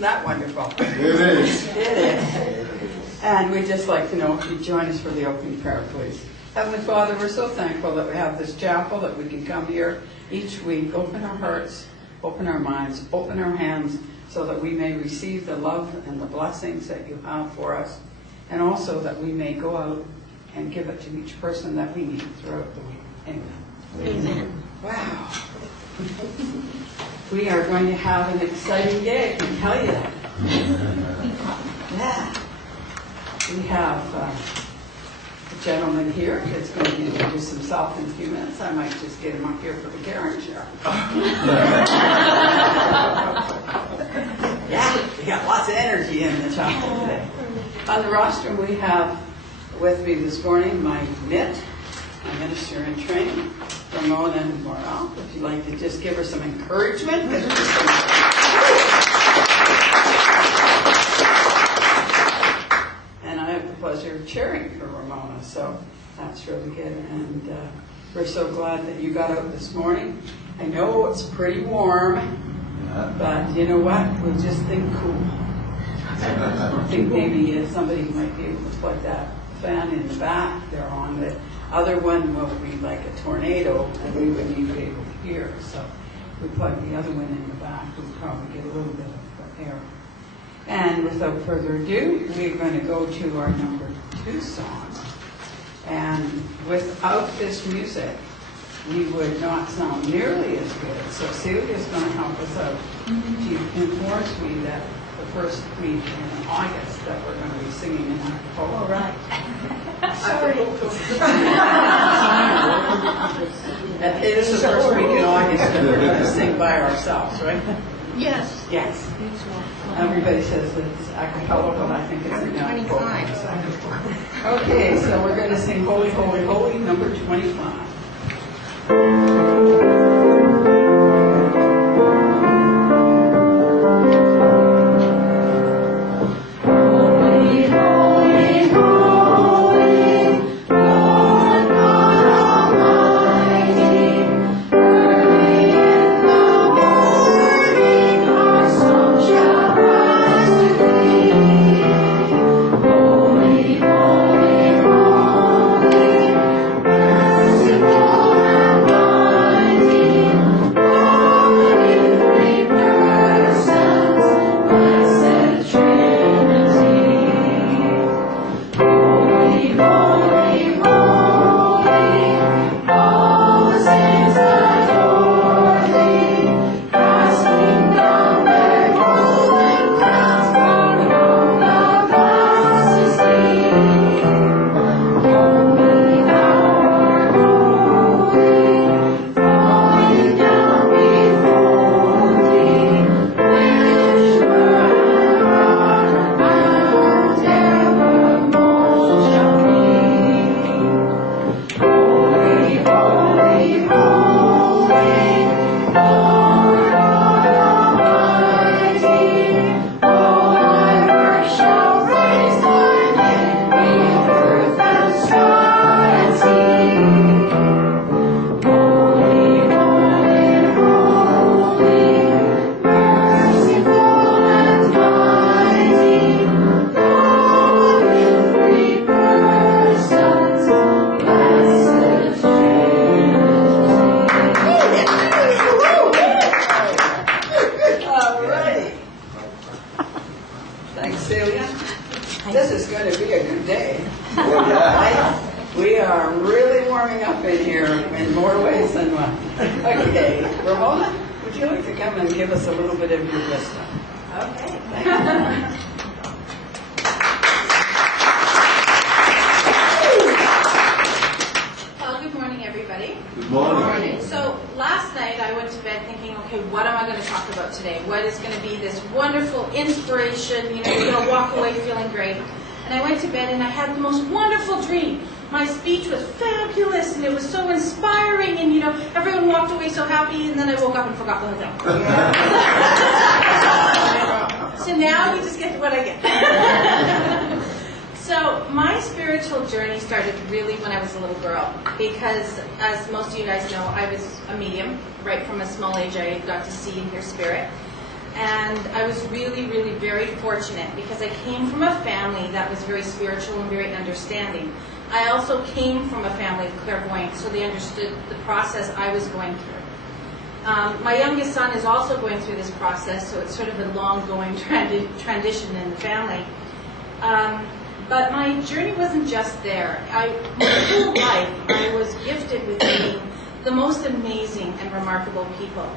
Isn't that wonderful? It is. It is. And we'd just like to know if you'd join us for the opening prayer, please. Heavenly Father, we're so thankful that we have this chapel, that we can come here each week, open our hearts, open our minds, open our hands, so that we may receive the love and the blessings that you have for us, and also that we may go out and give it to each person that we need throughout the week. Amen. Amen. Wow. We are going to have an exciting day, I can tell you that. Yeah. We have a gentleman here that's going to introduce himself in a few minutes. I might just get him up here for the caring share. Yeah, we got lots of energy in the chapel today. On the rostrum we have with me this morning my MIT, my minister in training, Ramona and Morell. If you'd like to just give her some encouragement. And I have the pleasure of cheering for Ramona, so that's really good. And we're so glad that you got out this morning. I know it's pretty warm, but you know what? We just think cool. I think maybe somebody might be able to plug that fan in the back there on. The other one will be like a tornado, and we wouldn't even be able to hear. So we plug the other one in the back, we'll probably get a little bit of air. And without further ado, we're going to go to our number 2 song. And without this music, we would not sound nearly as good. So Celia's going to help us out. She informs me that the first week in August that we're going to be singing in October. All right. Sorry. It is the first week in August that we're going to sing by ourselves, right? Yes. Yes. Everybody says it's a cappella, but I think it's Number 25. Okay, so we're going to sing Holy, Holy, Holy, number 25. This is going to be a good day. We are really warming up in here in more ways than one. Okay, Ramona, would you like to come and give us a little bit of your wisdom? Okay. Thank you. Well, good morning, everybody. Good morning. So last night I went to bed thinking, okay, what am I going to talk about today? What is going to be this wonderful inspiration? You know, you're going to walk away feeling great. And I went to bed and I had the most wonderful dream. My speech was fabulous and it was so inspiring, and you know, everyone walked away so happy, and then I woke up and forgot the whole thing. So now you just get what I get. So my spiritual journey started really when I was a little girl, because as most of you guys know, I was a medium. Right from a small age I got to see and hear spirit. And I was really, really very fortunate because I came from a family that was very spiritual and very understanding. I also came from a family of clairvoyants, so they understood the process I was going through. My youngest son is also going through this process, so it's sort of a long-going transition in the family. But my journey wasn't just there. My whole life, I was gifted with meeting the most amazing and remarkable people.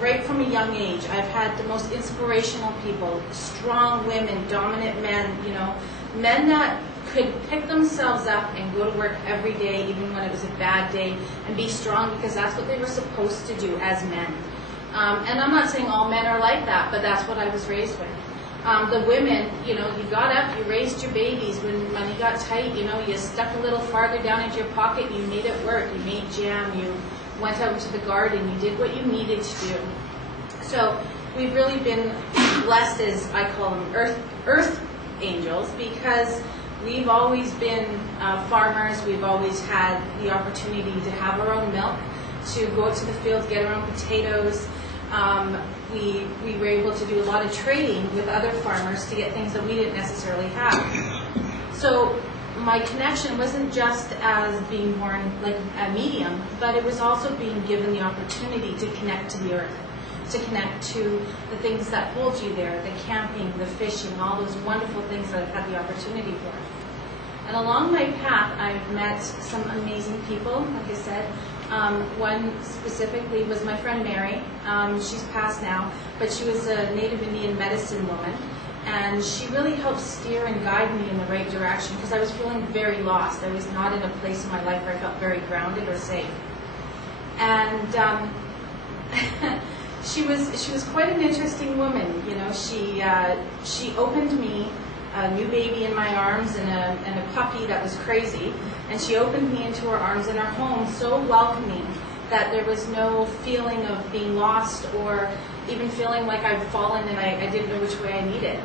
Right from a young age, I've had the most inspirational people, strong women, dominant men, men that could pick themselves up and go to work every day, even when it was a bad day, and be strong because that's what they were supposed to do as men. And I'm not saying all men are like that, but that's what I was raised with. The women, you got up, you raised your babies. When money got tight, you stuck a little farther down into your pocket, you made it work, you made jam, you went out into the garden, you did what you needed to do. So we've really been blessed as, I call them, earth angels, because we've always been farmers. We've always had the opportunity to have our own milk, to go out to the fields, get our own potatoes. We were able to do a lot of trading with other farmers to get things that we didn't necessarily have. So my connection wasn't just as being born like a medium, but it was also being given the opportunity to connect to the earth, to connect to the things that hold you there, the camping, the fishing, all those wonderful things that I've had the opportunity for. And along my path, I've met some amazing people, like I said. One specifically was my friend Mary. She's passed now, but she was a Native Indian medicine woman. And she really helped steer and guide me in the right direction because I was feeling very lost. I was not in a place in my life where I felt very grounded or safe. And she was quite an interesting woman. She opened me, a new baby in my arms and a puppy that was crazy, and she opened me into her arms in our home so welcoming that there was no feeling of being lost or even feeling like I'd fallen and I didn't know which way I needed.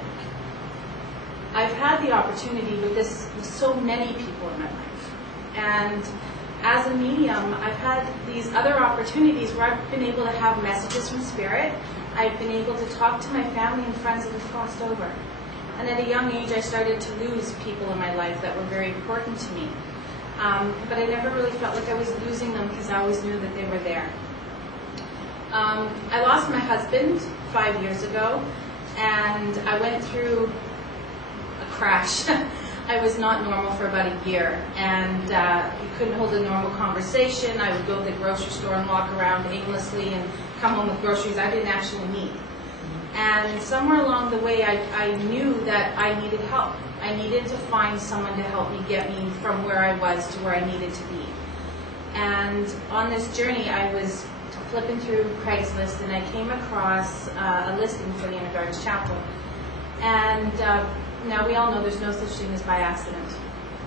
I've had the opportunity with so many people in my life. And as a medium, I've had these other opportunities where I've been able to have messages from Spirit. I've been able to talk to my family and friends that have crossed over. And at a young age, I started to lose people in my life that were very important to me. But I never really felt like I was losing them because I always knew that they were there. I lost my husband 5 years ago, and I went through a crash. I was not normal for about a year, and you couldn't hold a normal conversation. I would go to the grocery store and walk around aimlessly and come home with groceries I didn't actually need. And somewhere along the way, I knew that I needed help. I needed to find someone to help me get me from where I was to where I needed to be. And on this journey, I was flipping through Craigslist, and I came across a listing for the Inner Gardens Chapel. And now we all know there's no such thing as by accident.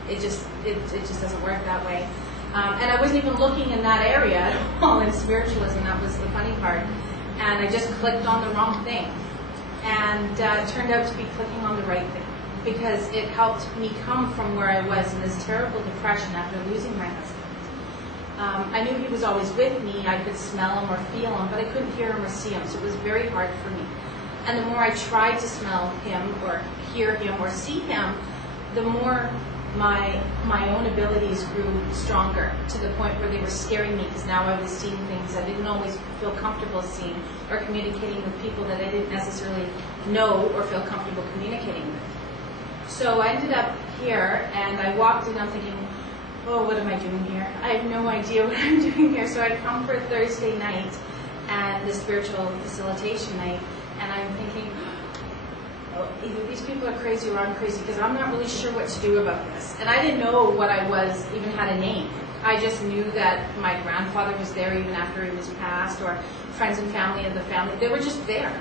It just doesn't work that way. And I wasn't even looking in that area at all in spiritualism. That was the funny part. And I just clicked on the wrong thing. And it turned out to be clicking on the right thing, because it helped me come from where I was in this terrible depression after losing my husband. I knew he was always with me. I could smell him or feel him, but I couldn't hear him or see him, so it was very hard for me. And the more I tried to smell him or hear him or see him, the more my own abilities grew stronger, to the point where they were scaring me, because now I was seeing things I didn't always feel comfortable seeing, or communicating with people that I didn't necessarily know or feel comfortable communicating with. So I ended up here, and I walked in, I'm thinking, oh, what am I doing here? I have no idea what I'm doing here. So I come for Thursday night and the spiritual facilitation night, and I'm thinking, oh, either these people are crazy or I'm crazy, because I'm not really sure what to do about this. And I didn't know what I was, even had a name. I just knew that my grandfather was there even after he was passed, or friends and family of the family. They were just there.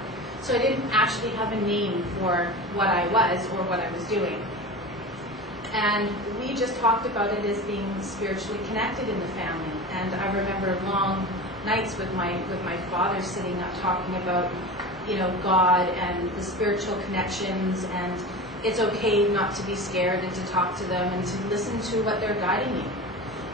So I didn't actually have a name for what I was or what I was doing. And we just talked about it as being spiritually connected in the family. And I remember long nights with my father sitting up talking about, God and the spiritual connections, and it's okay not to be scared and to talk to them and to listen to what they're guiding you.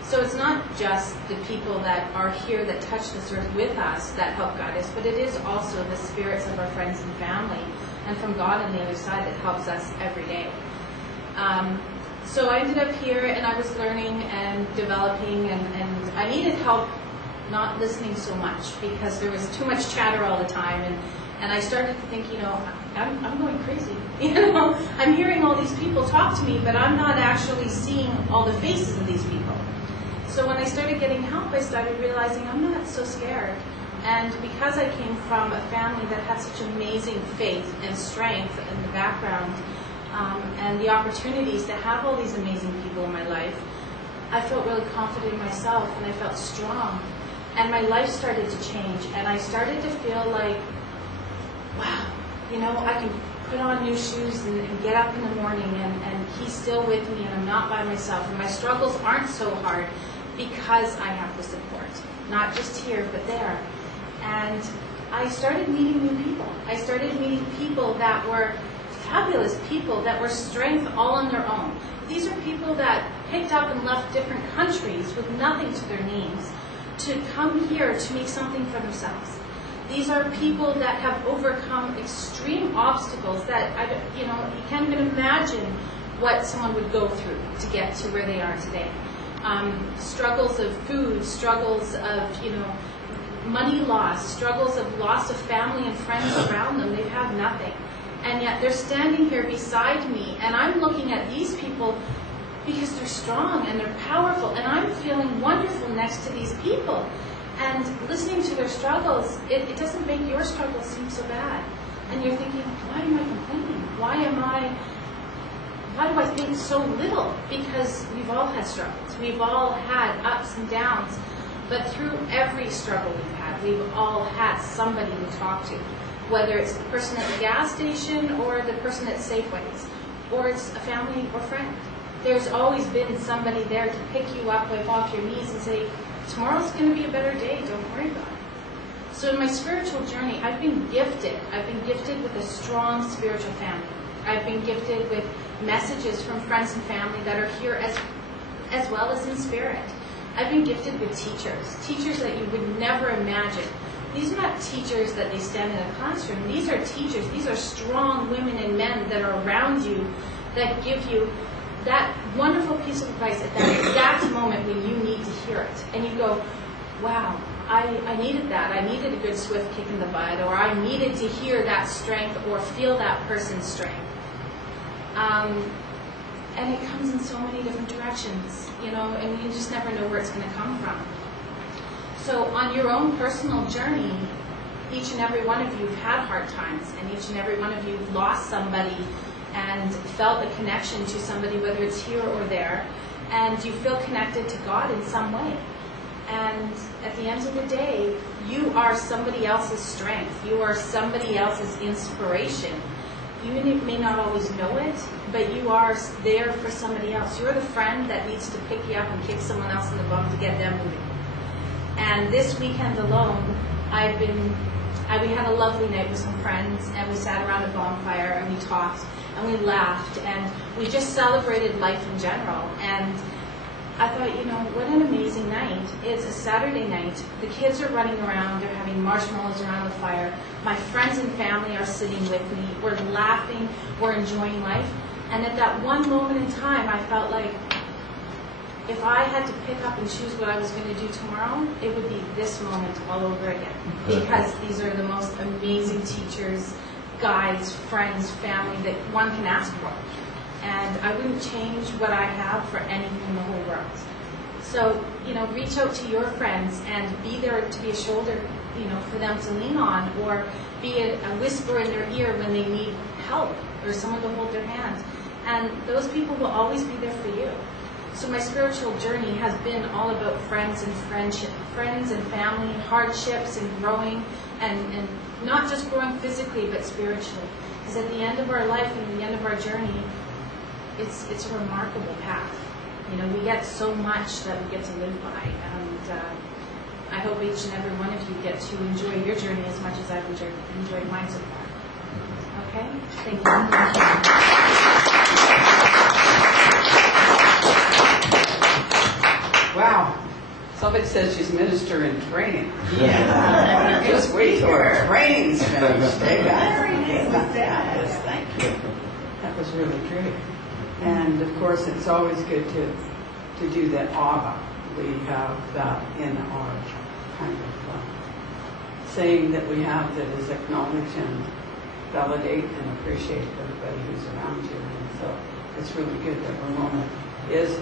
So it's not just the people that are here that touch this earth with us that help guide us, but it is also the spirits of our friends and family and from God on the other side that helps us every day. So I ended up here and I was learning and developing and I needed help not listening so much because there was too much chatter all the time and I started to think, I'm going crazy. I'm hearing all these people talk to me, but I'm not actually seeing all the faces of these people. So when I started getting help, I started realizing I'm not so scared. And because I came from a family that had such amazing faith and strength in the background, and the opportunities to have all these amazing people in my life, I felt really confident in myself and I felt strong. And my life started to change and I started to feel like, wow, I can put on new shoes and get up in the morning and he's still with me and I'm not by myself. And my struggles aren't so hard because I have the support, not just here but there. And I started meeting new people. I started meeting people that were fabulous people that were strength all on their own. These are people that picked up and left different countries with nothing to their names to come here to make something for themselves. These are people that have overcome extreme obstacles that you can't even imagine what someone would go through to get to where they are today. Struggles of food, struggles of money loss, struggles of loss of family and friends around them. They have nothing. And yet they're standing here beside me, and I'm looking at these people because they're strong and they're powerful, and I'm feeling wonderful next to these people. And listening to their struggles, it doesn't make your struggles seem so bad. And you're thinking, why am I complaining? Why do I think so little? Because we've all had struggles. We've all had ups and downs. But through every struggle we've had, we've all had somebody to talk to. Whether it's the person at the gas station or the person at Safeways, or it's a family or friend. There's always been somebody there to pick you up, wipe off your knees and say, tomorrow's going to be a better day, don't worry about it. So in my spiritual journey, I've been gifted. I've been gifted with a strong spiritual family. I've been gifted with messages from friends and family that are here as well as in spirit. I've been gifted with teachers that you would never imagine. These are not teachers that they stand in a classroom. These are teachers. These are strong women and men that are around you that give you that wonderful piece of advice at that exact moment when you need to hear it. And you go, wow, I needed that. I needed a good swift kick in the butt, or I needed to hear that strength or feel that person's strength. And it comes in so many different directions, and you just never know where it's going to come from. So on your own personal journey, each and every one of you have had hard times, and each and every one of you have lost somebody and felt a connection to somebody, whether it's here or there, and you feel connected to God in some way. And at the end of the day, you are somebody else's strength. You are somebody else's inspiration. You may not always know it, but you are there for somebody else. You're the friend that needs to pick you up and kick someone else in the bum to get them moving. And this weekend alone, we had a lovely night with some friends, and we sat around a bonfire, and we talked, and we laughed, and we just celebrated life in general. And I thought, what an amazing night. It's a Saturday night. The kids are running around. They're having marshmallows around the fire. My friends and family are sitting with me. We're laughing. We're enjoying life. And at that one moment in time, I felt like if I had to pick up and choose what I was going to do tomorrow, it would be this moment all over again. Because these are the most amazing teachers, guides, friends, family that one can ask for. And I wouldn't change what I have for anything in the whole world. So, reach out to your friends and be there to be a shoulder, for them to lean on, or be a whisper in their ear when they need help or someone to hold their hand. And those people will always be there for you. So my spiritual journey has been all about friends and friendship, friends and family, hardships and growing, and not just growing physically but spiritually. Because at the end of our life and at the end of our journey, it's a remarkable path. We get so much that we get to live by, and I hope each and every one of you get to enjoy your journey as much as I've enjoyed mine so far. Okay? Thank you. Wow. Somebody says she's minister in training. Yeah. Just wait till her training's finished. Very nice with that. Thank you. That was really great. And of course, it's always good to do that Abba. We have that in our kind of saying that we have that is acknowledge and validate and appreciate everybody who's around you. And so it's really good that Ramona is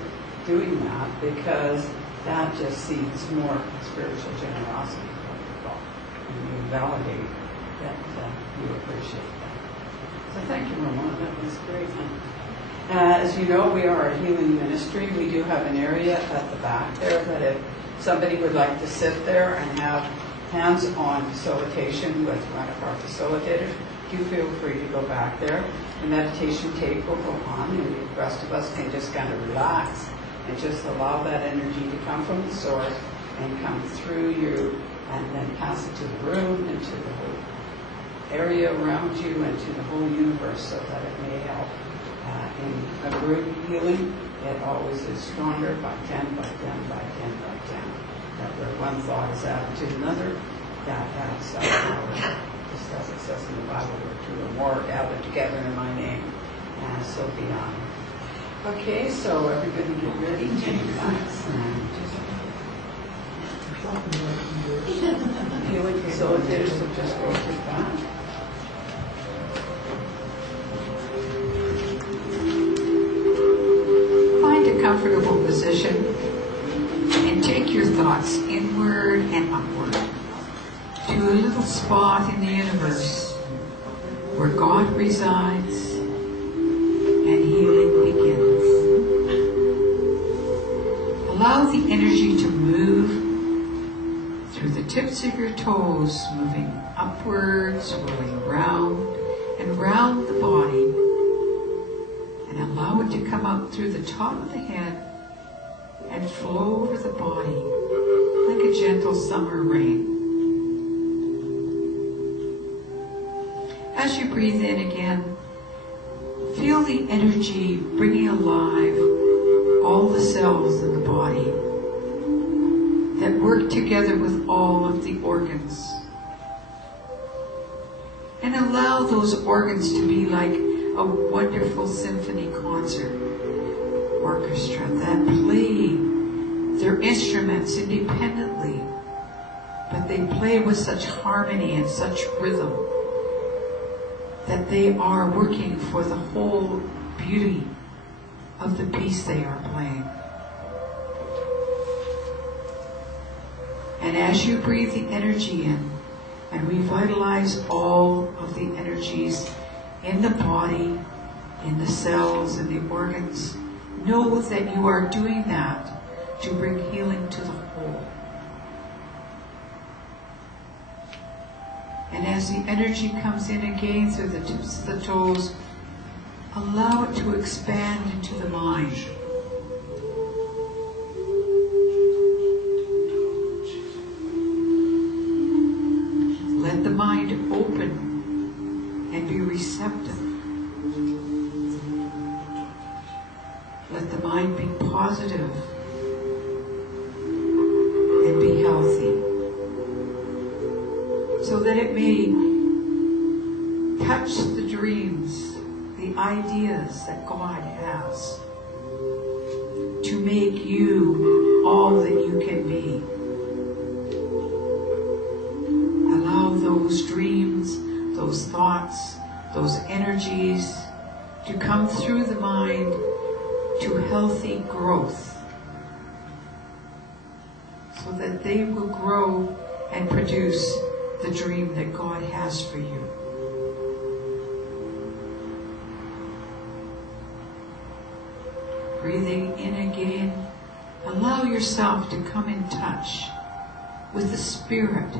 doing that, because that just seeds more spiritual generosity for people. And you validate that you appreciate that. So thank you, Ramona. That was great. As you know, we are a healing ministry. We do have an area at the back there that if somebody would like to sit there and have hands-on facilitation with one of our facilitators, do feel free to go back there. The meditation tape will go on, and the rest of us can just kind of relax and just allow that energy to come from the source and come through you, and then pass it to the room and to the whole area around you and to the whole universe, so that it may help. In a group healing, it always is stronger by 10, by 10, by 10, by 10. That where one thought is added to another, that adds power. Just as it says in the Bible, where two or more gathered together in my name, and so beyond. Okay, so everybody get ready to relax and healing facilitators will just go to that. Find a comfortable position and take your thoughts inward and upward to a little spot in the universe where God resides and healing begins. Allow the energy to move through the tips of your toes, moving upwards, rolling around and round the body, and allow it to come out through the top of the head and flow over the body like a gentle summer rain. As you breathe in again, feel the energy bringing alive all the cells in the body that work together with all of the organs. And allow those organs to be like a wonderful symphony concert orchestra that play their instruments independently, but they play with such harmony and such rhythm that they are working for the whole beauty of the piece they are playing. And as you breathe the energy in and revitalize all of the energies in the body, in the cells, in the organs, know that you are doing that to bring healing to the whole. And as the energy comes in again through the tips of the toes, allow it to expand into the mind. Let the mind open and be receptive. Let the mind be positive and be healthy, so that it may touch the dreams, the ideas that God has to make you all that you can be. Allow those dreams, those thoughts, those energies to come through the mind to healthy growth, so that they will grow and produce the dream that God has for you. Breathing in again, allow yourself to come in touch with the Spirit,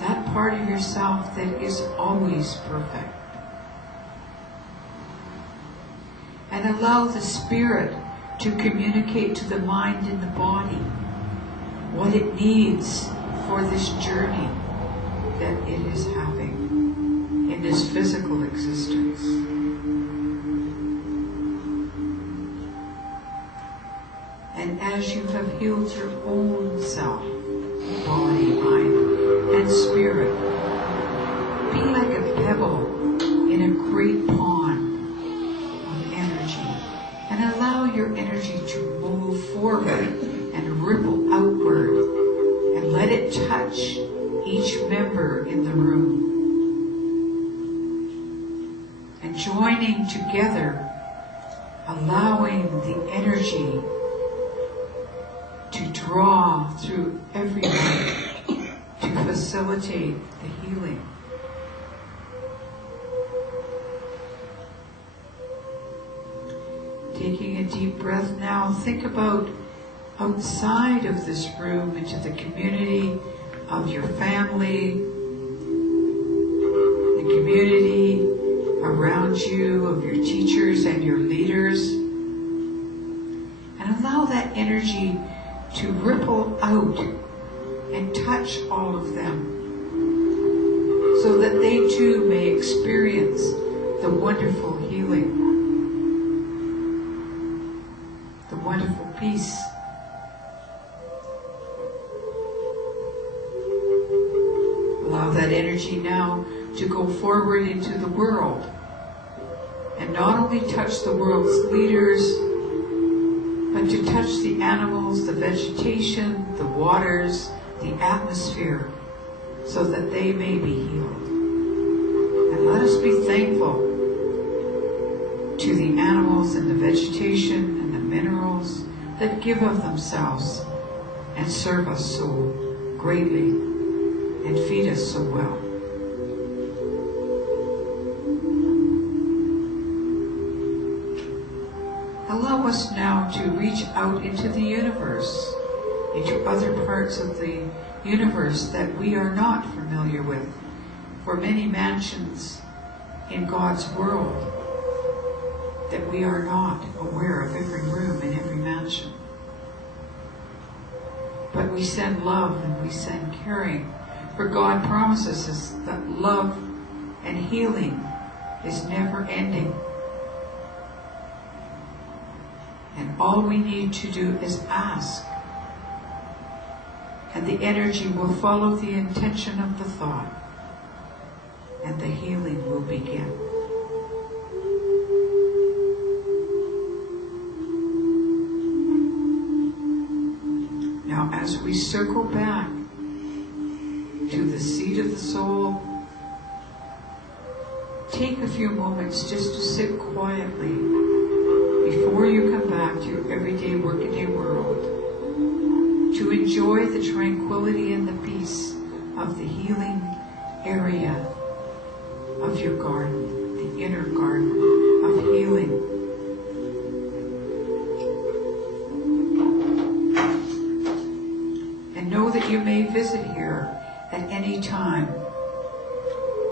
that part of yourself that is always perfect. And allow the Spirit to communicate to the mind and the body what it needs for this journey that it is having in this physical existence. And as as you have healed your own self, body, mind, and spirit. Be like a pebble in a great pond of energy, and allow your energy to move forward and ripple outward, and let it touch each member in the room. And joining together, allowing the energy to draw through everyone to facilitate the healing. Taking a deep breath now, think about outside of this room into the community of your family, the community around you, of your teachers and your leaders, and allow that energy to ripple out and touch all of them so that they too may experience the wonderful healing, the wonderful peace. Allow that energy now to go forward into the world and not only touch the world's leaders, but to touch the animals, the vegetation, the waters, the atmosphere, so that they may be healed. And let us be thankful to the animals and the vegetation and the minerals that give of themselves and serve us so greatly and feed us so well. Allow us now to reach out into the universe, into other parts of the universe that we are not familiar with. For many mansions in God's world that we are not aware of every room in every mansion. But we send love and we send caring. For God promises us that love and healing is never ending. And all we need to do is ask. And the energy will follow the intention of the thought. And the healing will begin. Now, as we circle back to the seat of the soul, take a few moments just to sit quietly before you come back to your everyday workaday world, to enjoy the tranquility and the peace of the healing area of your garden, the inner garden of healing. And know that you may visit here at any time,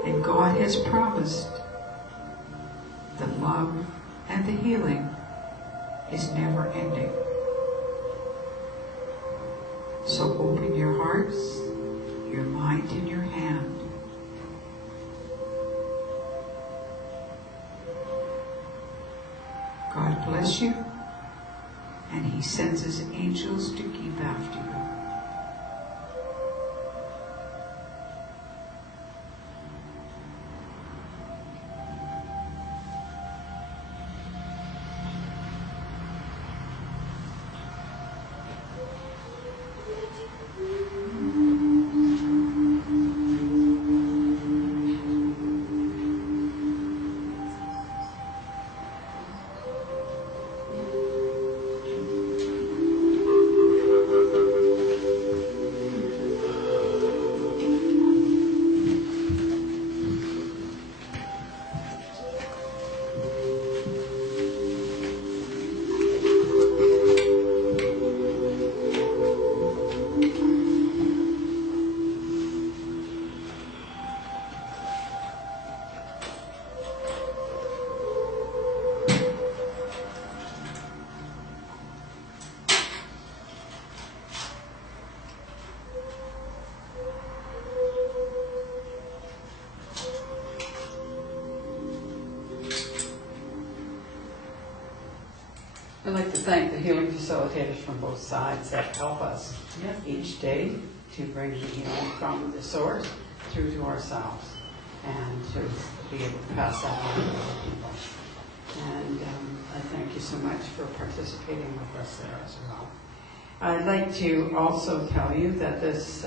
and God has promised the love and the healing is never ending. So open your hearts, your mind, and your hand. God bless you, and He sends His angels to keep after you. I'd like to thank the healing facilitators from both sides that help us each day to bring the healing from the source through to ourselves and to be able to pass that on to other people. And I thank you so much for participating with us there as well. I'd like to also tell you that this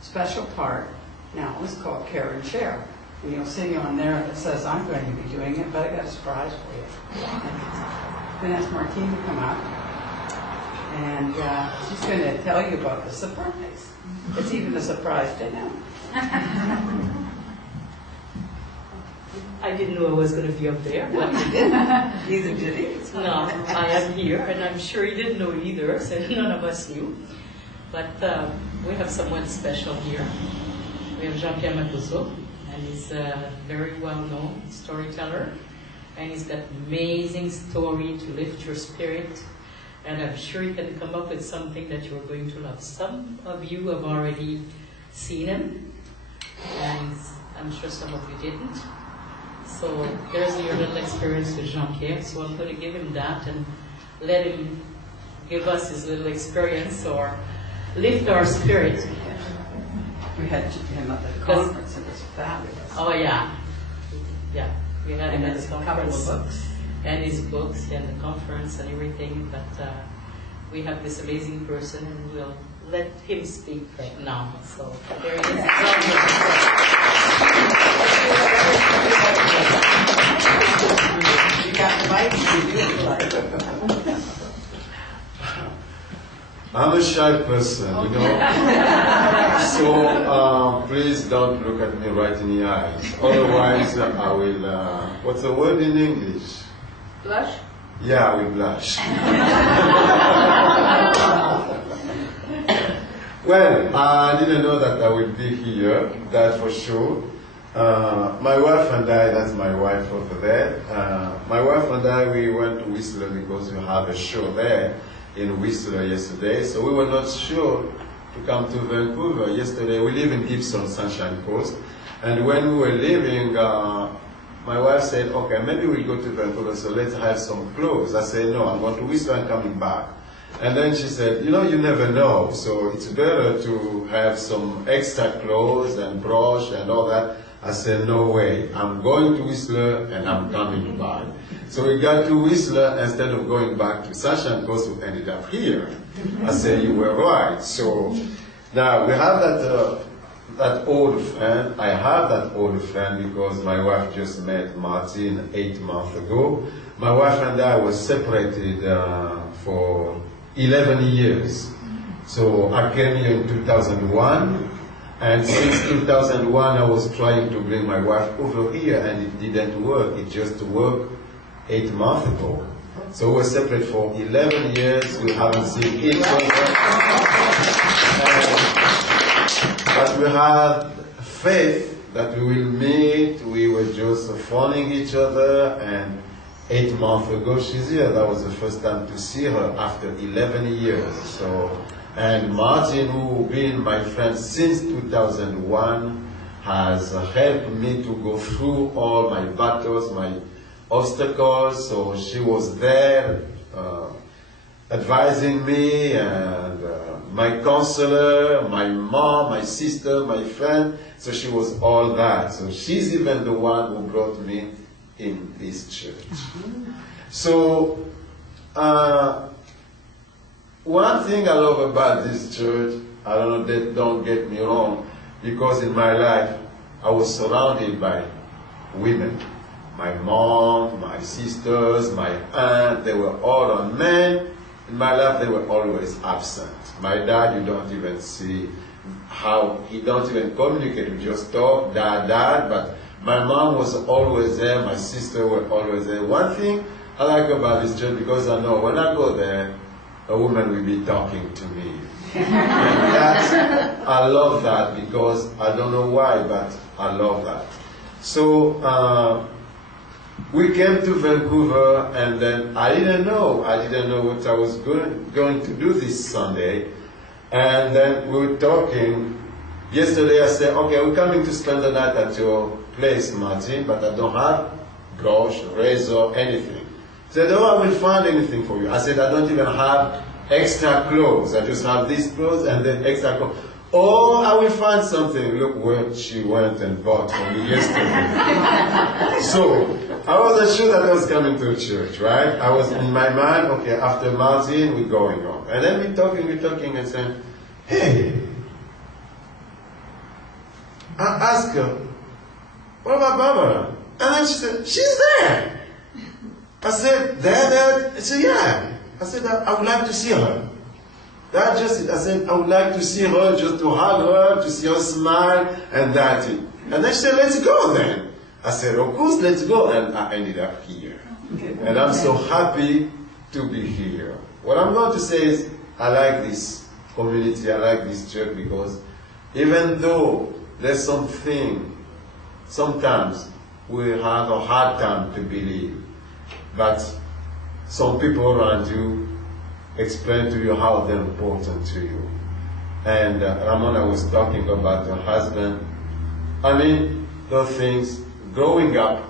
special part now is called Care and Share. And you'll see on there that says I'm going to be doing it, but I got a surprise for you. I'm going to ask Martine to come up, and she's going to tell you about the surprise. It's even a surprise to him. I didn't know I was going to be up there. But Neither did he. no, I am here, and I'm sure he didn't know either, so none of us knew. But we have someone special here. We have Jean-Pierre Matoso, and he's a very well-known storyteller, and he's got amazing story to lift your spirit, and I'm sure he can come up with something that you're going to love. Some of you have already seen him, and I'm sure some of you didn't. So there's your little experience with Jean-Pierre, so I'm going to give him that and let him give us his little experience or lift our spirit. We had him at the conference. It was fabulous. Oh yeah, yeah. We had him And at his the couple conference of books. and his books and the conference and everything. But we have this amazing person, and we'll let him speak right now. So there he is. You got the mic, you do it like. I'm a shy person, you know. So please don't look at me right in the eyes. Otherwise, I will. What's the word in English? Blush? Yeah, I will blush. Well, I didn't know that I would be here. That for sure. My wife and I, that's my wife over there. My wife and I, we went to Whistler because we have a show there in Whistler yesterday. So we were not sure to come to Vancouver yesterday. We live in Gibson, Sunshine Coast. And when we were leaving, my wife said, okay, maybe we'll go to Vancouver, so let's have some clothes. I said, no, I'm going to Whistler and coming back. And then she said, you know, you never know. So it's better to have some extra clothes and brush and all that. I said, no way, I'm going to Whistler and I'm coming back. So we got to Whistler, instead of going back to Sunshine Coast, we ended up here. I said, you were right. So now we have that old friend. I have that old friend because my wife just met Martin 8 months ago. My wife and I were separated for 11 years. So I came here in 2001. And since 2001, I was trying to bring my wife over here, and it didn't work. It just worked 8 months ago. So we were separate for 11 years. We haven't seen each other. But we had faith that we will meet. We were just phoning each other, and 8 months ago she's here. That was the first time to see her after 11 years. So. And Martin, who been my friend since 2001, has helped me to go through all my battles, my obstacles. So she was there advising me, and my counselor, my mom, my sister, my friend. So she was all that. So she's even the one who brought me in this church. So, one thing I love about this church, I don't know, don't get me wrong, because in my life I was surrounded by women. My mom, my sisters, my aunt, they were all on men. In my life they were always absent. My dad, you don't even see how, he don't even communicate, we just talk, dad, but my mom was always there, my sister were always there. One thing I like about this church, because I know when I go there, a woman will be talking to me. And that, I love that, because I don't know why, but I love that. So we came to Vancouver, and then I didn't know what I was going to do this Sunday. And then we were talking. Yesterday I said, okay, we're coming to spend the night at your place, Martin, but I don't have brush, razor, anything. He said, oh, I will find anything for you. I said, I don't even have extra clothes. I just have these clothes and then extra clothes. Oh, I will find something. Look where she went and bought for me yesterday. So, I wasn't sure that I was coming to a church, right? I was in my mind, okay, after Martin, we're going on. And then we're talking and saying, hey, I asked her, what about Barbara? And then she said, she's there. I said, there? I said, yeah. I said, I would like to see her. That's just it. I said, I would like to see her, just to hug her, to see her smile, and that's it. And then she said, let's go then. I said, of course, let's go. And I ended up here. And I'm so happy to be here. What I'm going to say is, I like this community, I like this church, because even though there's something, sometimes we have a hard time to believe, but some people around you explain to you how they're important to you. And Ramona was talking about her husband. I mean, those things, growing up,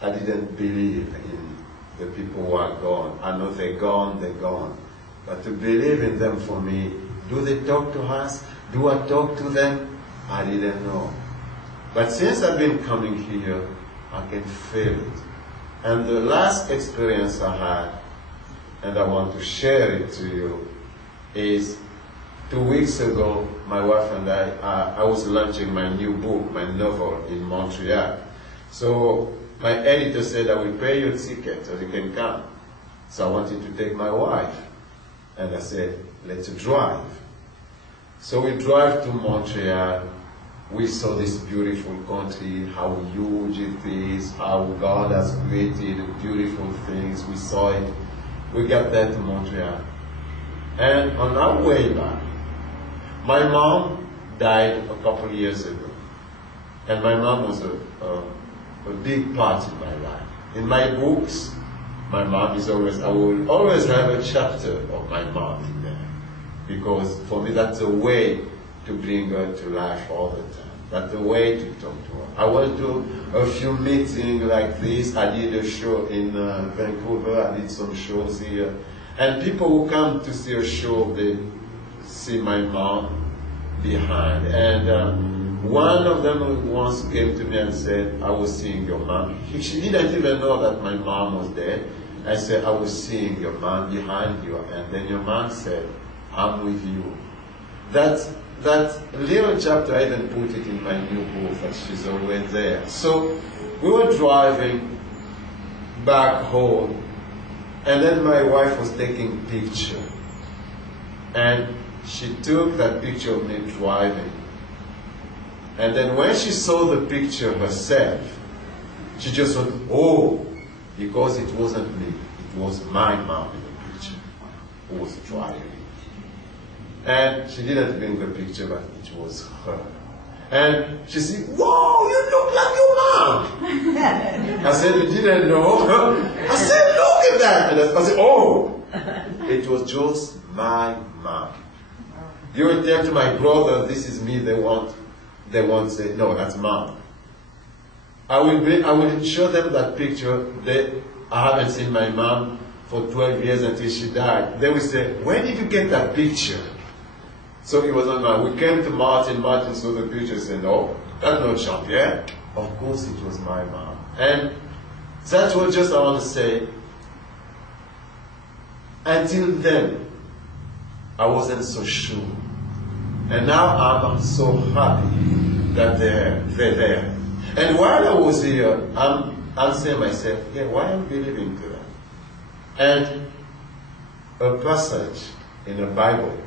I didn't believe in the people who are gone. I know they're gone. But to believe in them for me, do they talk to us? Do I talk to them? I didn't know. But since I've been coming here, I can feel it. And the last experience I had, and I want to share it to you, is 2 weeks ago, my wife and I was launching my new book, my novel, in Montreal. So my editor said, I will pay you a ticket so you can come. So I wanted to take my wife. And I said, let's drive. So we drive to Montreal. We saw this beautiful country, how huge it is, how God has created beautiful things. We saw it. We got there to Montreal. And on our way back, my mom died a couple of years ago. And my mom was a big part in my life. In my books, my mom is always, I will always have a chapter of my mom in there. Because for me, that's a way to bring her to life all the time. That's the way to talk to her. I went to a few meetings like this. I did a show in Vancouver. I did some shows here. And people who come to see a show, they see my mom behind. And one of them once came to me and said, I was seeing your mom. She didn't even know that my mom was dead. I said, I was seeing your mom behind you. And then your mom said, I'm with you. That little chapter, I even put it in my new book, that she's always there. So we were driving back home, and then my wife was taking picture. And she took that picture of me driving. And then when she saw the picture herself, she just went, oh, because it wasn't me, it was my mom in the picture who was driving. And she didn't bring the picture, but it was her. And she said, whoa, you look like your mom. I said, you didn't know? I said, look at that. And I said, oh, it was just my mom. You will tell to my brother, this is me, they won't say, no, that's mom. I will show them that picture. I haven't seen my mom for 12 years until she died. They will say, where did you get that picture? So it was on mine. We came to Martin. Martin saw the picture and said, no, that's not Jean-Pierre. Of course it was my mom. And that's what just I want to say. Until then, I wasn't so sure. And now I'm so happy that they're there. And while I was here, I'm saying myself, yeah, why am I believing to that? And a passage in the Bible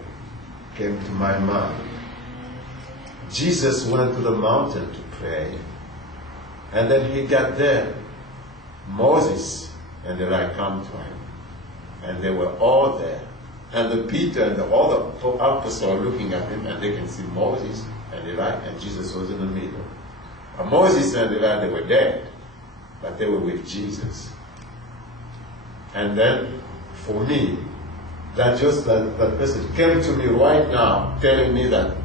came to my mind. Jesus went to the mountain to pray. And then he got there. Moses and Eli come to him. And they were all there. And the Peter and the other apostles are looking at him, and they can see Moses and Eli, and Jesus was in the middle. And Moses and Eli, they were dead, but they were with Jesus. And then, for me, that person came to me right now, telling me that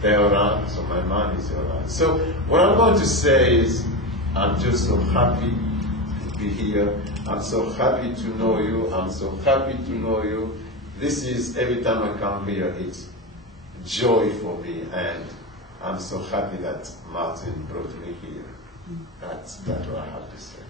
they're around, so my mom is around. So what I'm going to say is, I'm just so happy to be be here. I'm so happy to know you. I'm so happy to know you. This is, every time I come here, it's joy for me, and I'm so happy that Martin brought me here. That's what I have to say.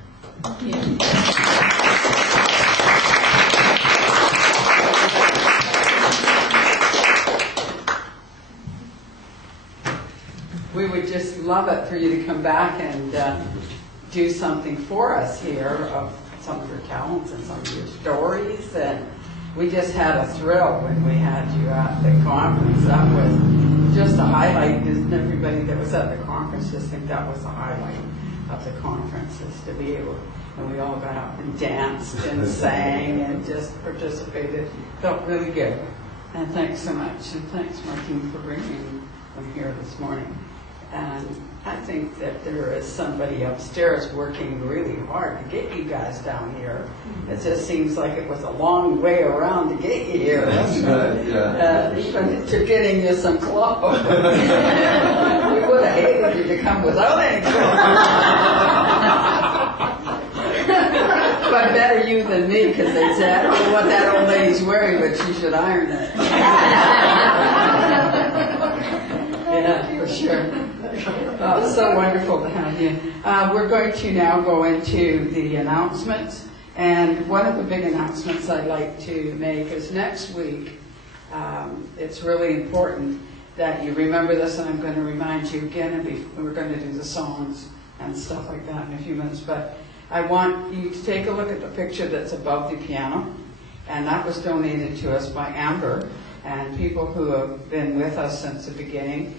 We would just love it for you to come back and do something for us here of some of your talents and some of your stories. And we just had a thrill when we had you at the conference. That was just a highlight. Isn't everybody that was at the conference just think that was the highlight of the conference, is to be able, and we all got up and danced and sang and just participated. Felt really good. And thanks so much. And thanks, Martine, for bringing them here this morning. And I think that there is somebody upstairs working really hard to get you guys down here. It just seems like it was a long way around to get you here. That's right, yeah. Even to getting you some clothes. We would have hated you to come without any clothes. But better you than me, because they said, I don't know what that old lady's wearing, but she should iron it. Yeah, for sure. Oh, it's so wonderful to have you. We're going to now go into the announcements. And one of the big announcements I'd like to make is next week, it's really important that you remember this, and I'm going to remind you again, and we're going to do the songs and stuff like that in a few minutes. But I want you to take a look at the picture that's above the piano. And that was donated to us by Amber. And people who have been with us since the beginning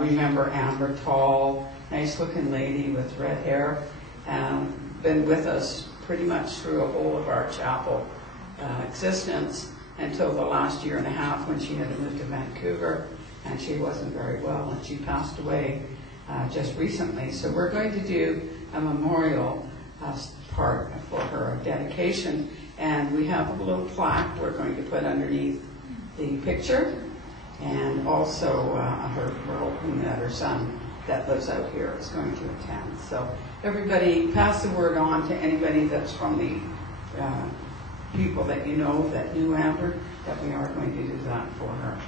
remember Amber, tall, nice-looking lady with red hair, been with us pretty much through a whole of our chapel existence until the last year and a half when she had to move to Vancouver, and she wasn't very well, and she passed away just recently. So we're going to do a memorial part for her, a dedication, and we have a little plaque we're going to put underneath the picture, and also we're hoping that her son that lives out here is going to attend. So everybody, pass the word on to anybody that's from the people that you know that knew Amber, that we are going to do that for her.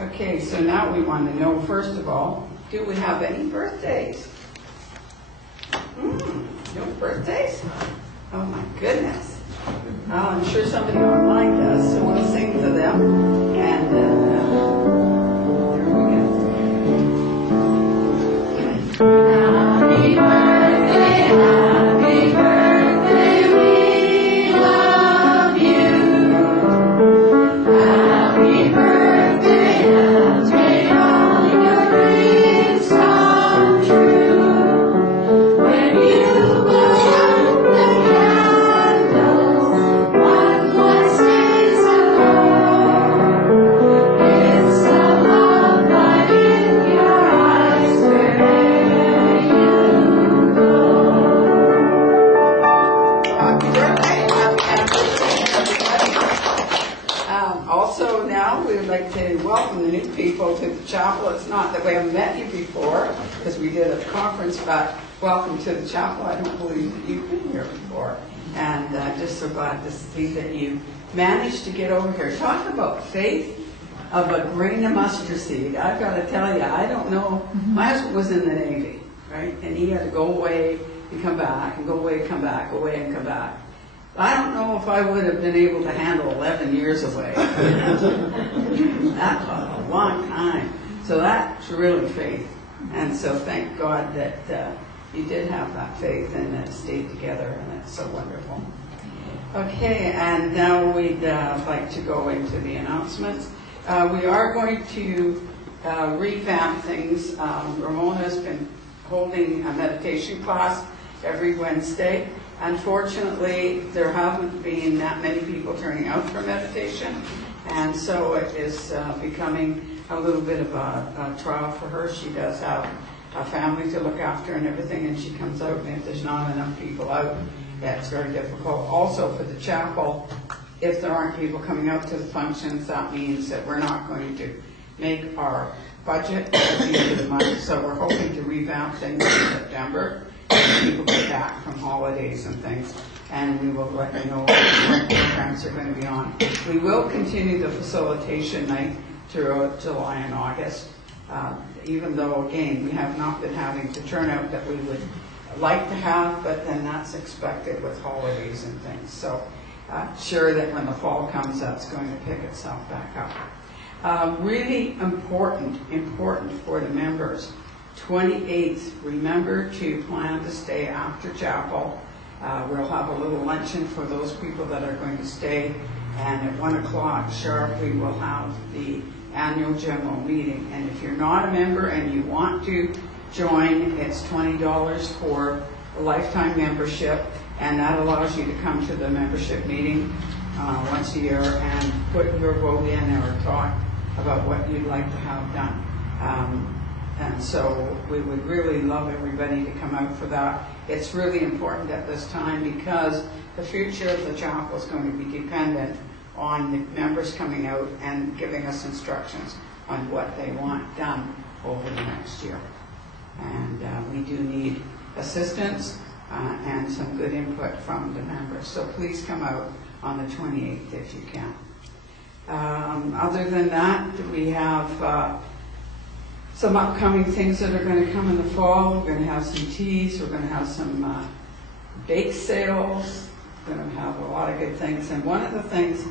Okay, so now we want to know, first of all, do we have any birthdays? No birthdays? Oh my goodness. Well, I'm sure somebody online does, so we'll sing to them. And there we go. Happy birthday, happy birthday, we love you. Happy birthday, and may all your dreams come true. When you blow out the candles, one more stays alone. It's the love light in your eyes wherever you go. Happy birthday, everybody. Also now we would like to welcome the new people to the chapel. It's not that we haven't met you before, because we did a conference, but welcome to the chapel. I don't believe that you've been here before. And just so glad to see that you managed to get over here. Talk about faith of a grain of mustard seed. I've got to tell you, I don't know. My husband was in the Navy, right? And he had to go away and come back, and go away, come back, go away and come back. I don't know if I would have been able to handle 11 years away. That was a long time. So that's really faith. And so thank God that you did have that faith and it stayed together, and it's so wonderful. Okay, and now we'd like to go into the announcements. We are going to revamp things. Ramona's been holding a meditation class every Wednesday. Unfortunately, there haven't been that many people turning out for meditation, and so it is becoming a little bit of a trial for her. She does have a family to look after and everything, and she comes out, and if there's not enough people out, that's very difficult. Also for the chapel, if there aren't people coming out to the functions, that means that we're not going to make our budget at the end of the month. So we're hoping to revamp things in September. People get back back from holidays and things, and we will let you know what programs are going to be on. We will continue the facilitation night throughout July and August, even though, again, we have not been having the turnout that we would like to have, but then that's expected with holidays and things. So sure that when the fall comes, that's going to pick itself back up. Really important for the members. 28th, remember to plan to stay after chapel. We'll have a little luncheon for those people that are going to stay, and at 1 o'clock sharp we will have the annual general meeting. And if you're not a member and you want to join, it's $20 for a lifetime membership, and that allows you to come to the membership meeting once a year and put your vote in or talk about what you'd like to have done. And so we would really love everybody to come out for that. It's really important at this time because the future of the chapel is going to be dependent on the members coming out and giving us instructions on what they want done over the next year. And we do need assistance and some good input from the members. So please come out on the 28th if you can. Other than that, we have some upcoming things that are going to come in the fall. We're going to have some teas. We're going to have some bake sales. We're going to have a lot of good things. And one of the things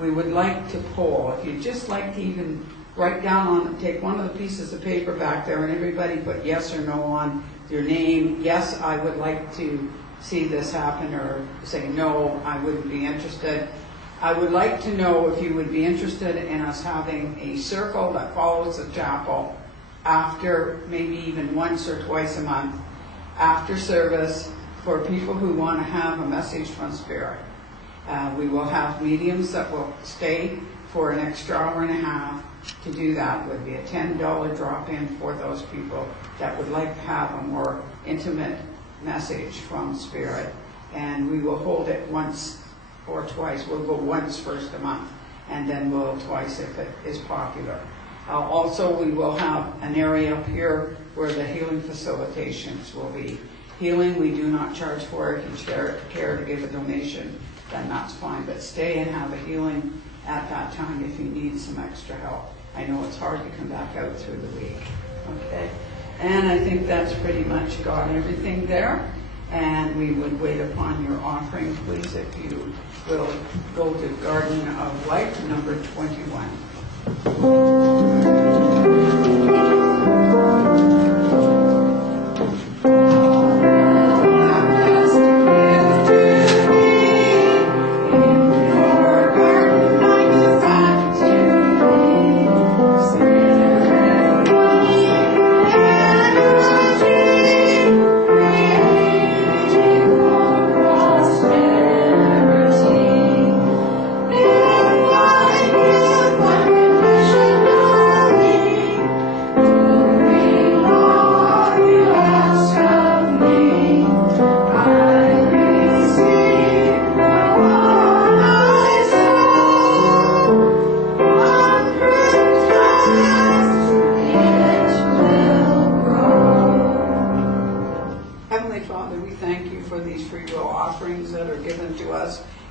we would like to poll, if you'd just like to even write down on, take one of the pieces of paper back there and everybody put yes or no on your name. Yes, I would like to see this happen, or say no, I wouldn't be interested. I would like to know if you would be interested in us having a circle that follows the chapel after, maybe even once or twice a month, after service, for people who want to have a message from Spirit. We will have mediums that will stay for an extra hour and a half. To do that would be a $10 drop-in for those people that would like to have a more intimate message from Spirit. And we will hold it once or twice. We'll go once first a month, and then we'll twice if it is popular. Also, we will have an area up here where the healing facilitations will be. Healing, we do not charge for it. If you care to give a donation, then that's fine. But stay and have a healing at that time if you need some extra help. I know it's hard to come back out through the week. Okay? And I think that's pretty much got everything there. And we would wait upon your offering, please, if you will go to Garden of Life, number 21.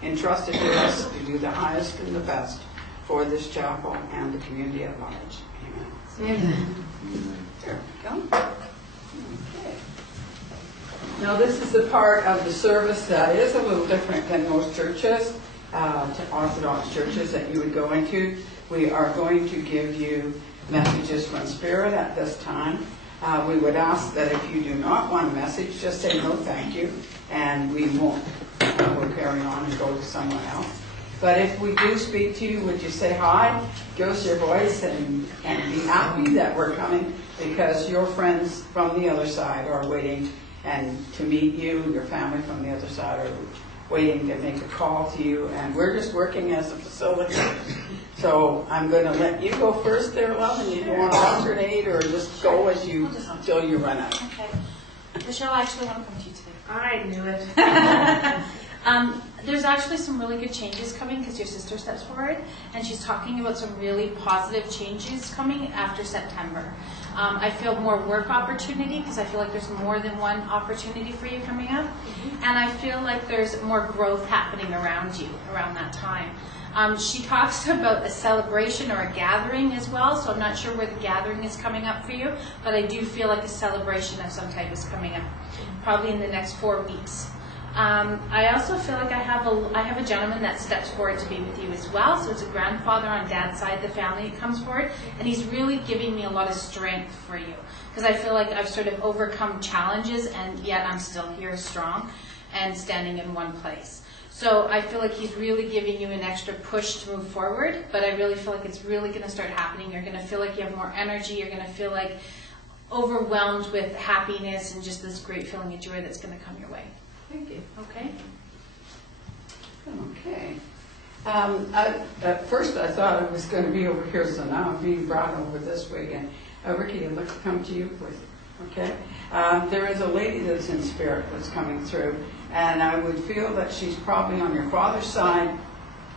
Entrusted to us to do the highest and the best for this chapel and the community at large. Amen. Amen. There we go. Okay. Now this is the part of the service that is a little different than most churches, to Orthodox churches that you would go into. We are going to give you messages from Spirit at this time. We would ask that if you do not want a message, just say no thank you, and we won't. We'll carry on and go to someone else. But if we do speak to you, would you say hi, give us your voice, and be happy that we're coming, because your friends from the other side are waiting and to meet you. Your family from the other side are waiting to make a call to you, and we're just working as a facilitator. So I'm going to let you go first there, love, and you want to alternate or just go as you till you run out. Okay. Michelle, I actually want to come to you today. I knew it. There's actually some really good changes coming because your sister steps forward, and she's talking about some really positive changes coming after September. I feel more work opportunity because I feel like there's more than one opportunity for you coming up. and I feel like there's more growth happening around you around that time. She talks about a celebration or a gathering as well, so I'm not sure where the gathering is coming up for you, but I do feel like a celebration of some type is coming up, probably in the next 4 weeks. I also feel like I have a gentleman that steps forward to be with you as well. So it's a grandfather on dad's side of the family that comes forward, and he's really giving me a lot of strength for you, because I feel like I've sort of overcome challenges, and yet I'm still here strong and standing in one place. So I feel like he's really giving you an extra push to move forward, but I really feel like it's really going to start happening. You're going to feel like you have more energy. You're going to feel like overwhelmed with happiness and just this great feeling of joy that's going to come your way. Thank you. Okay? Okay. At first I thought I was going to be over here, so now I'm being brought over this way. And Ricky, I'd like to come to you, please. Okay? There is a lady that's in spirit that's coming through, and I would feel that she's probably on your father's side,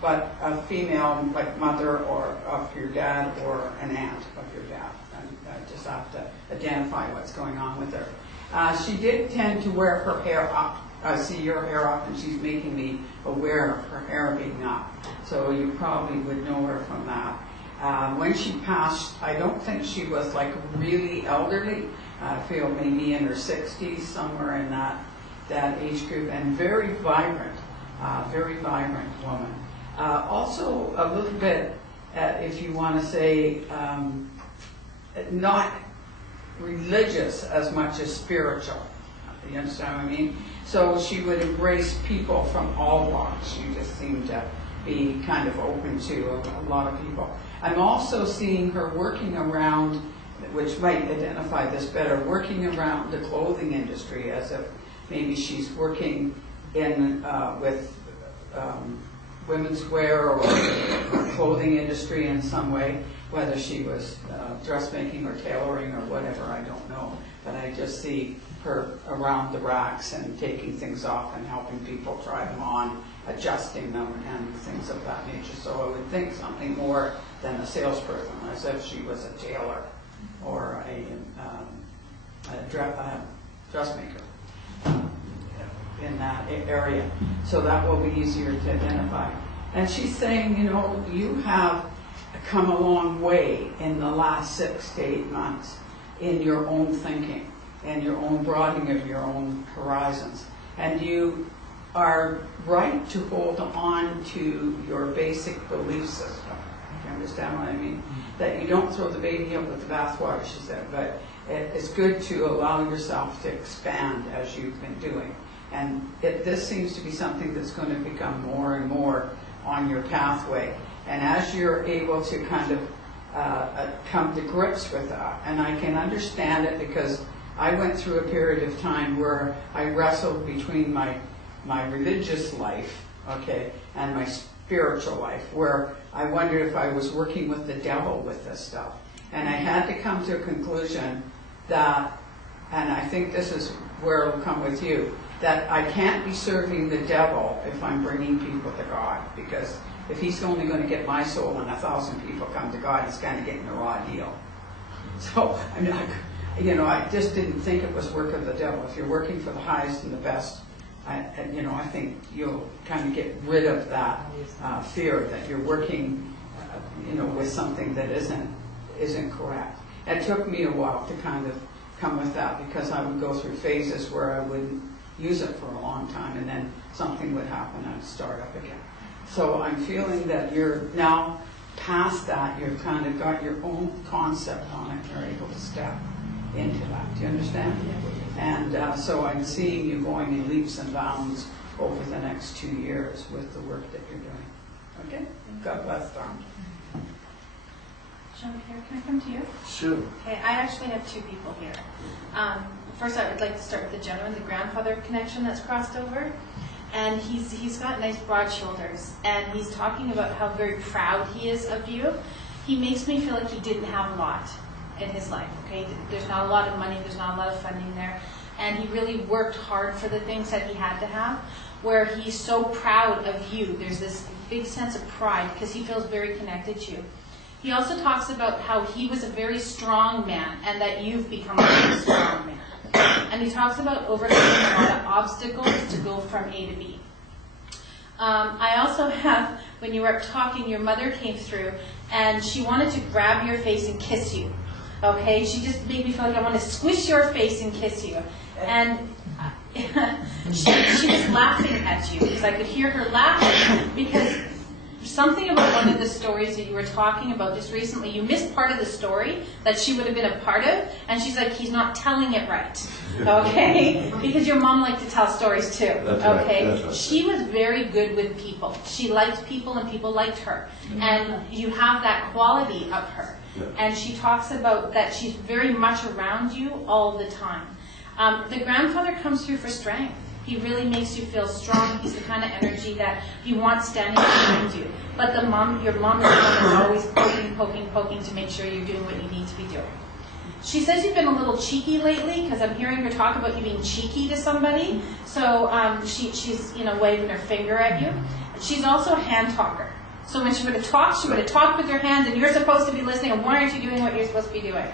but a female, like mother or of your dad, or an aunt of your dad. And I just have to identify what's going on with her. She did tend to wear her hair up. I see your hair up, and she's making me aware of her hair being up. So you probably would know her from that. When she passed, I don't think she was like really elderly. I feel maybe in her 60s, somewhere in that age group, and very vibrant woman. Also a little bit, if you want to say, not religious as much as spiritual. You understand what I mean? So she would embrace people from all walks. She just seemed to be kind of open to a lot of people. I'm also seeing her working around, which might identify this better, working around the clothing industry, as if maybe she's working in with women's wear or clothing industry in some way, whether she was dressmaking or tailoring or whatever, I don't know. But I just see her around the racks and taking things off and helping people try them on, adjusting them and things of that nature. So I would think something more than a salesperson, as if she was a tailor or a dressmaker in that area. So that will be easier to identify. And she's saying, you know, you have come a long way in the last 6 to 8 months in your own thinking and your own broadening of your own horizons. And you are right to hold on to your basic belief system. You understand what I mean? That you don't throw the baby out with the bathwater, she said, but it's good to allow yourself to expand as you've been doing. And this seems to be something that's going to become more and more on your pathway. And as you're able to kind of come to grips with that, and I can understand it because I went through a period of time where I wrestled between my religious life, okay, and my spiritual life, where I wondered if I was working with the devil with this stuff. And I had to come to a conclusion that, and I think this is where it'll come with you, that I can't be serving the devil if I'm bringing people to God, because if he's only going to get my soul and 1,000 people come to God, he's kind of getting a raw deal. So, I mean, I just didn't think it was work of the devil. If you're working for the highest and the best, I think you'll kind of get rid of that fear that you're working, with something that isn't correct. It took me a while to kind of come with that, because I would go through phases where I wouldn't use it for a long time, and then something would happen and I'd start up again. So I'm feeling that you're now past that. You've kind of got your own concept on it. You're able to step into that. Do you understand? And so I'm seeing you going in leaps and bounds over the next 2 years with the work that you're doing. Okay? God bless them. Jean-Pierre, can I come to you? Sure. Okay, I actually have 2 people here. First, I would like to start with the gentleman, the grandfather connection that's crossed over. And he's got nice broad shoulders. And he's talking about how very proud he is of you. He makes me feel like he didn't have a lot in his life, okay? There's not a lot of money, there's not a lot of funding there. And he really worked hard for the things that he had to have, where he's so proud of you. There's this big sense of pride because he feels very connected to you. He also talks about how he was a very strong man and that you've become a very strong man. and he talks about overcoming a lot of obstacles to go from A to B. I also have, when you were talking, your mother came through, and she wanted to grab your face and kiss you. Okay? She just made me feel like I want to squish your face and kiss you. And she was laughing at you, because I could hear her laughing, because something about one of the stories that you were talking about just recently, you missed part of the story that she would have been a part of, and she's like, he's not telling it right. Okay? Because your mom liked to tell stories too. That's okay? Right. That's right. She was very good with people. She liked people and people liked her. And you have that quality of her. Yeah. And she talks about that she's very much around you all the time. The grandfather comes through for strength. He really makes you feel strong. He's the kind of energy that you want standing behind you. But your mom is the one that's always poking to make sure you're doing what you need to be doing. She says you've been a little cheeky lately, because I'm hearing her talk about you being cheeky to somebody. So she's waving her finger at you. She's also a hand talker. So when she would have talked with her hands, and you're supposed to be listening, and why aren't you doing what you're supposed to be doing?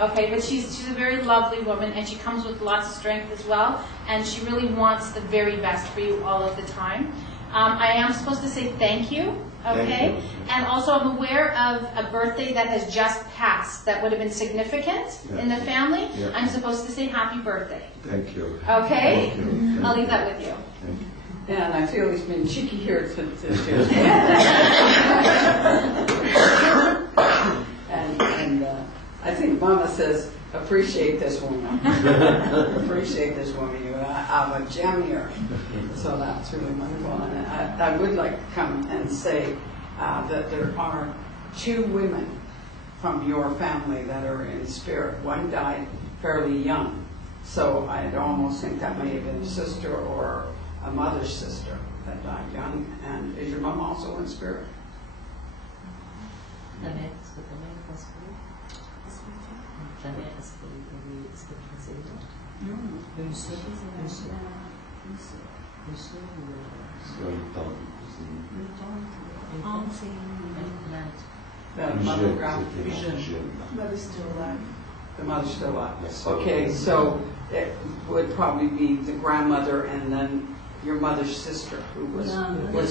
Okay, but she's a very lovely woman, and she comes with lots of strength as well, and she really wants the very best for you all of the time. I am supposed to say thank you, okay? Thank you. And also I'm aware of a birthday that has just passed that would have been significant in the family. Yeah. I'm supposed to say happy birthday. Thank you. Okay? Thank you. I'll leave that with you. Thank you. Yeah, and I feel he's been cheeky here since this year. and I think Mama says, appreciate this woman. Appreciate this woman. I'm a gem here. So that's really wonderful. And I would like to come and say that there are 2 women from your family that are in spirit. One died fairly young. So I'd almost think that may have been a sister or a mother's sister that died young. And is your mom also in spirit? The mother Mother's still alive. The mother's still alive. Yes. Okay, so it would probably be the grandmother and then your mother's sister, who was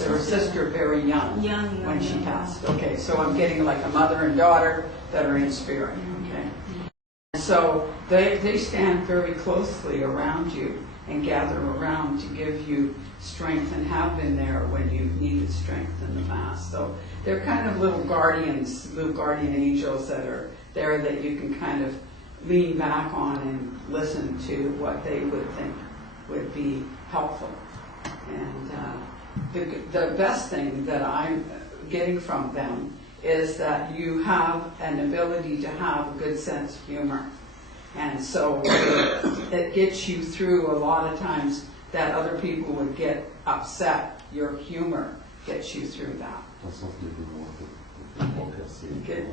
her sister very young when she passed. Okay, so I'm getting like a mother and daughter that are in spirit. Okay, so they stand very closely around you and gather around to give you strength and have been there when you needed strength in the past. So they're kind of little guardians, little guardian angels that are there that you can kind of lean back on and listen to what they would think would be helpful. And the best thing that I'm getting from them is that you have an ability to have a good sense of humor. And so it gets you through a lot of times that other people would get upset. Your humor gets you through that. Good.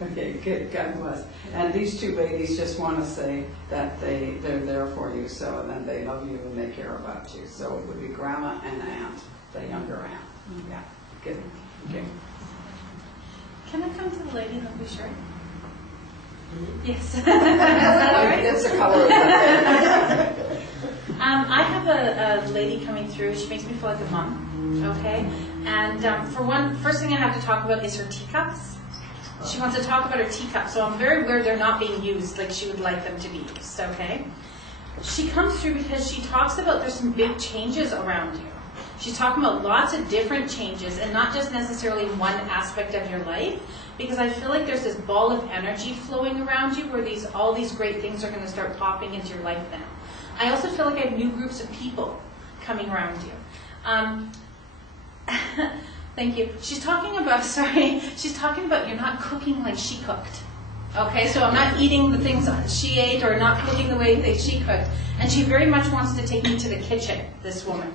Okay, good. God bless. And these 2 ladies just want to say that they're there for you, so then they love you and they care about you. So it would be grandma and aunt, the younger aunt. Yeah, good. Okay. Can I come to the lady in the blue shirt? Yes. That's the color of the I have a lady coming through. She makes me feel like a mom. Okay? And first thing I have to talk about is her teacups. She wants to talk about her teacups. So I'm very aware they're not being used like she would like them to be used. Okay? She comes through because she talks about there's some big changes around you. She's talking about lots of different changes and not just necessarily one aspect of your life, because I feel like there's this ball of energy flowing around you where all these great things are going to start popping into your life now. I also feel like I have new groups of people coming around you. Thank you. She's talking about you're not cooking like she cooked. Okay, so I'm not eating the things she ate or not cooking the way that she cooked. And she very much wants to take me to the kitchen, this woman.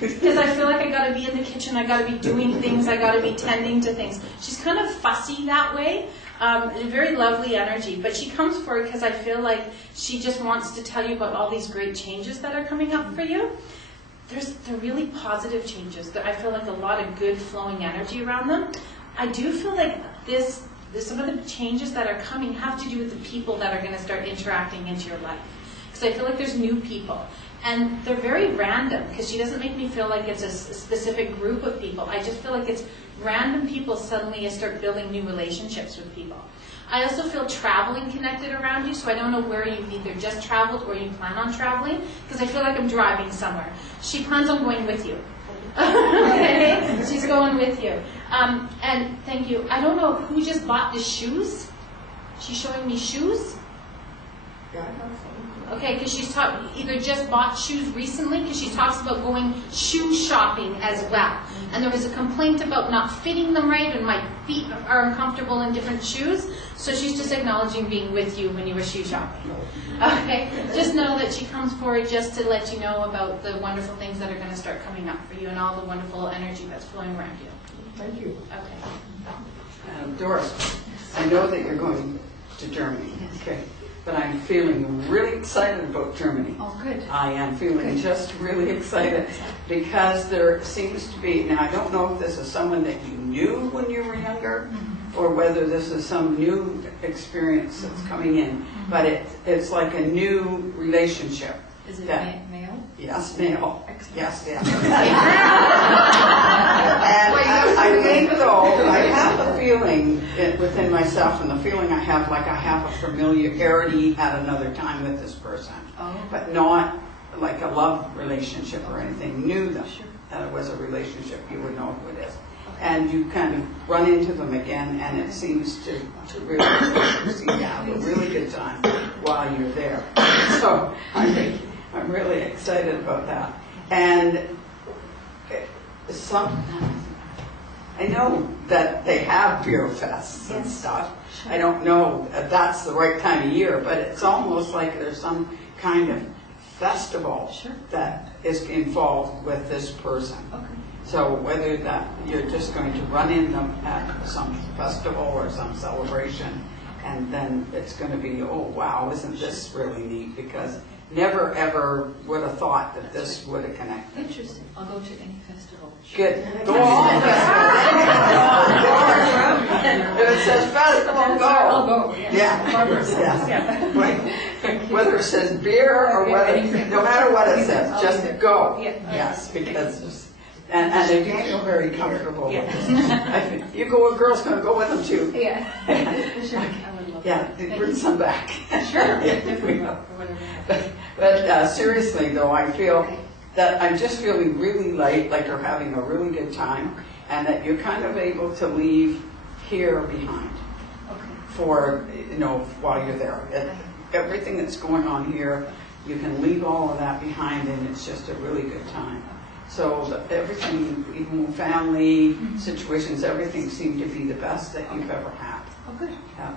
Because I feel like I got to be in the kitchen, I got to be doing things, I got to be tending to things. She's kind of fussy that way. A very lovely energy. But she comes forward because I feel like she just wants to tell you about all these great changes that are coming up for you. They're really positive changes. I feel like a lot of good flowing energy around them. I do feel like some of the changes that are coming have to do with the people that are going to start interacting into your life. Because because I feel like there's new people. And they're very random, because she doesn't make me feel like it's a specific group of people. I just feel like it's random people suddenly start building new relationships with people. I also feel traveling connected around you, so I don't know where you've either just traveled or you plan on traveling, because I feel like I'm driving somewhere. She plans on going with you. Okay? She's going with you. And thank you. I don't know who just bought the shoes. She's showing me shoes. Okay, because she's either just bought shoes recently, because she talks about going shoe shopping as well. And there was a complaint about not fitting them right, and my feet are uncomfortable in different shoes. So she's just acknowledging being with you when you were shoe shopping. Okay, just know that she comes forward just to let you know about the wonderful things that are going to start coming up for you and all the wonderful energy that's flowing around you. Thank you. Okay. Doris, I know that you're going to Germany. Okay. But I'm feeling really excited about Germany. Oh, good. I am feeling just really excited because there seems to be, now I don't know if this is someone that you knew when you were younger or whether this is some new experience that's coming in, but it's like a new relationship. Is it male? Yes, male. Yes, yes. Wait, I think though, I have a feeling within myself, and the feeling I have, like I have a familiarity at another time with this person, but not like a love relationship or anything. Knew them, that it was a relationship, you would know who it is. And you kind of run into them again, and it seems to really seem to have a really good time while you're there. So I'm really excited about that. And I know that they have beer fests and stuff. I don't know if that's the right time of year, but it's almost like there's some kind of festival that is involved with this person. Okay. So whether that you're just going to run in them at some festival or some celebration, and then it's going to be, oh wow, isn't this really neat? Because never ever would have thought that this would have connected. Interesting. I'll go to any festival. Good. Go on. If it says festival, go. I'll go. Yeah. Right. Whether it says beer or whether, no matter what it says, just go. Yes, because. And they feel very comfortable with this. You go, a girl's going to go with them too. Yeah. Sure. I would love Yeah, that. bring some back. Sure. But seriously though, I feel that I'm just feeling really light, like you're having a really good time, and that you're kind of able to leave here behind for, while you're there. Everything that's going on here, you can leave all of that behind, and it's just a really good time. So everything, even family situations, everything seemed to be the best that you've ever had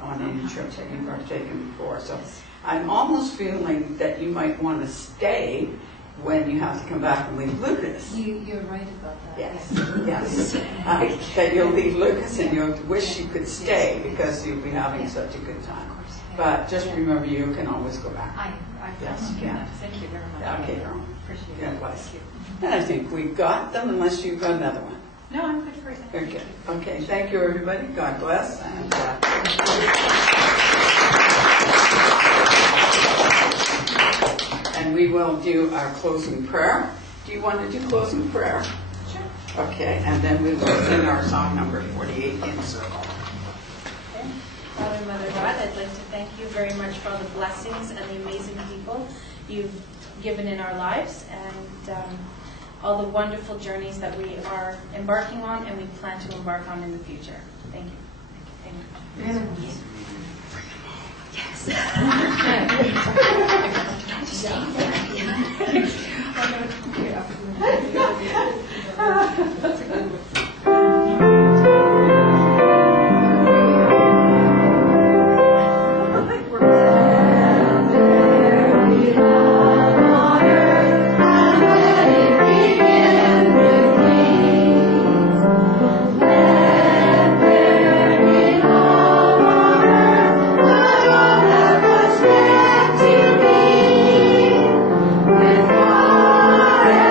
on any trip that you've partaken before. So I'm almost feeling that you might want to stay when you have to come back and leave Lucas. You're right about that. Yes. That you'll leave Lucas and you'll wish you could stay because you'll be having such a good time. But just remember, you can always go back. Yes, you can. Thank you very much. Okay, girl. Appreciate God it. bless you. And I think we got them, unless you've got another one. No, I'm good for it. Very good. Okay, thank you, everybody. God bless. And we will do our closing prayer. Do you want to do closing prayer? Sure. Okay, and then we will sing our song number 48 in circle. Okay. Father, Mother God, I'd like to thank you very much for all the blessings and the amazing people you've given in our lives, and all the wonderful journeys that we are embarking on and we plan to embark on in the future. Thank you. Thank you. With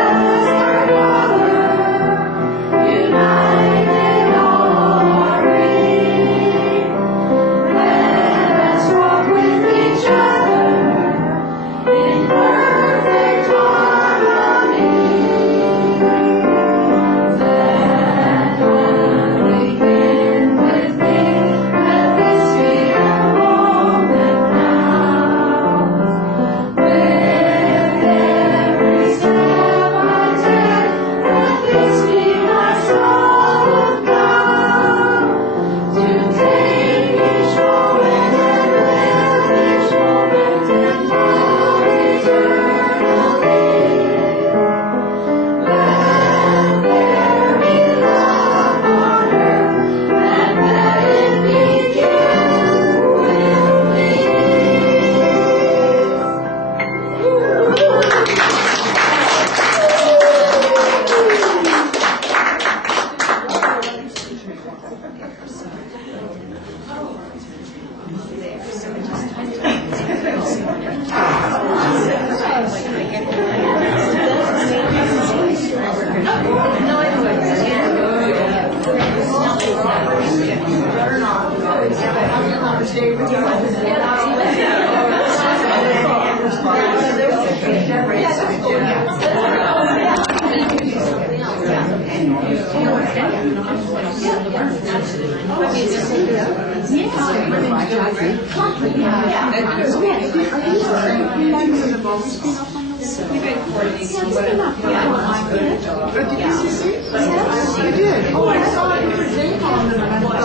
did. Oh, I saw it today on them and I thought, I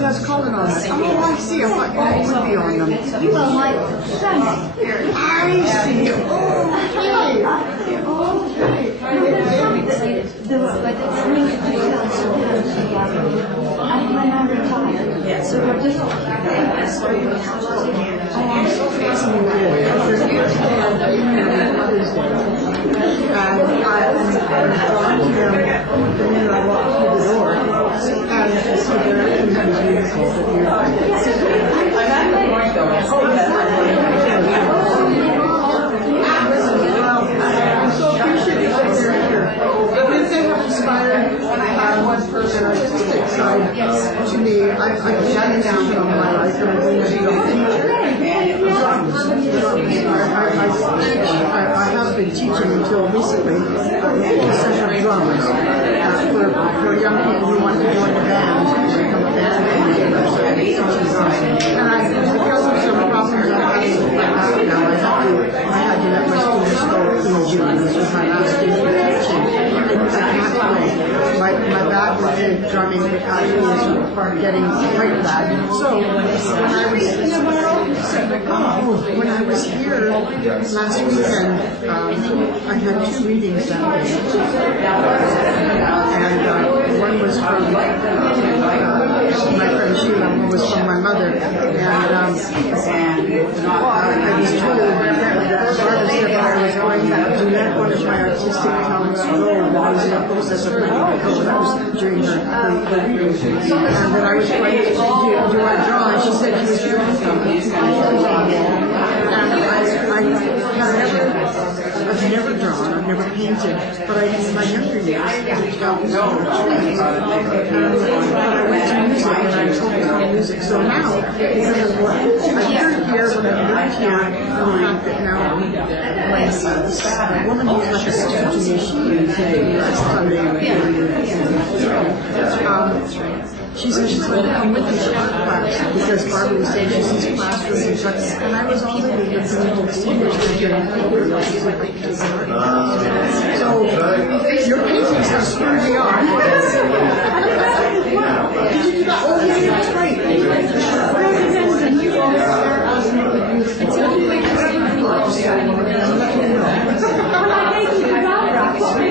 was calling on them. Oh, I see. I thought you would be on them. You are like I see. Artistic side to me, I've done down all my life, and I've been a I have been teaching until recently a set of drums for young people who want to join a band and become a band and because of some problems I have with my back now, I had to let my students go in June. This was my last year of teaching. I can't play. My back with the drumming is getting quite bad. So when I was here last weekend, I had 2 readings that day. And one was from my friend Sheila, one was from my mother. And I was told that Barbara said that I was going to let one of my artistic talents go while I was in the process of letting it go. That was during her reading. And that I was going to do I draw, and she said she was drawing something. I've never drawn, I've never painted, but I in my younger years I taught music, I went to music and I focused on music. So now, because of what I learned here, when I lived here, and the fact that now a woman who's like a sister to me, she said she's going to come with me to art class because Barbara was saying she sees classrooms and I was already looking into the seniors and doing so your paintings have spurred me on. Did you do that? Oh, yeah, that's right.